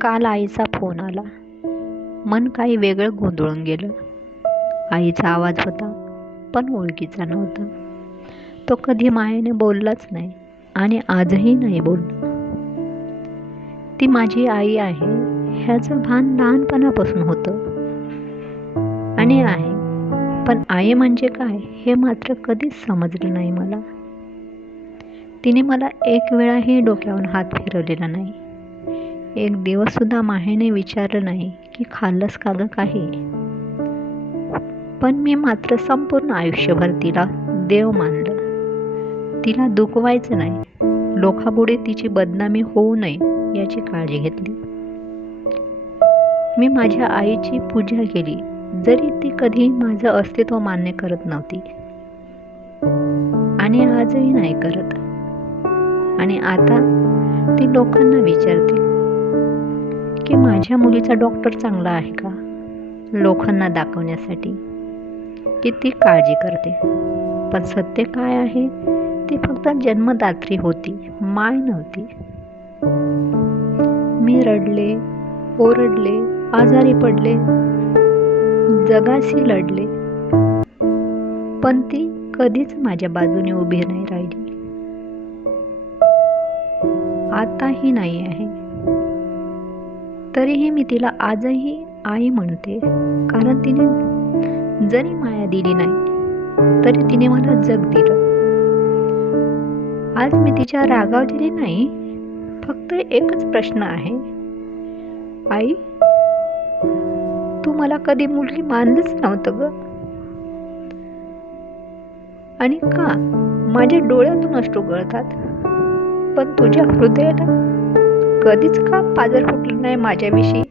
काल आईचा फोन आला. मन काही वेगळं गोंधळून गेलं. आईचा आवाज होता पण ओळखीचा नव्हता. तो कधी मायेने बोललाच नाही आणि आजही नाही बोलला. ती माझी आई आहे ह्याचं भान लहानपणापासून होतं. आणि आहे पण आई म्हणजे काय हे मात्र कधीच समजलं नाही मला. तिने मला एक वेळाही डोक्यावरून हात फिरवलेला नाही. एक दिवससुद्धा माहेने विचारलं नाही की खाल्लंस का गं काही? पण मी मात्र संपूर्ण आयुष्यभर तिला देव मानलं. तिला दुखवायचं नाही. लोकापुढे तिची बदनामी होऊ नये याची काळजी घेतली. मी माझ्या आईची पूजा केली जरी ती कधी माझं अस्तित्व मान्य करत नव्हती. आणि आजही नाही करत. आणि आता ती लोकांना विचारते की माझ्या मुलीचा डॉक्टर चांगला आहे का? लोकांना दाखवण्यासाठी. किती काळजी करते. पण सत्य काय आहे? ती फक्त जन्मदात्री होती. माय नव्हती. मी रडले ओरडले आजारी पडले. जगाशी लढले. पण ती कधीच माझ्या बाजूने उभी नाही राहिली. आताही नाही आहे. तरीही मी तिला आजही आई म्हणते कारण तिने जरी माया दिली नाही तरी तिने मला जग दिलं. आज मी तिच्या रागावलेली नाही फक्त एकच प्रश्न आहे. आई तू मला कधी मुलगी मानलंच नव्हतं ग. आणि का माझ्या डोळ्यातून अश्रू गळतात? पण तुझ्या हृदयाला कधीच का पाजर फुटलं नाही माझ्याविषयी?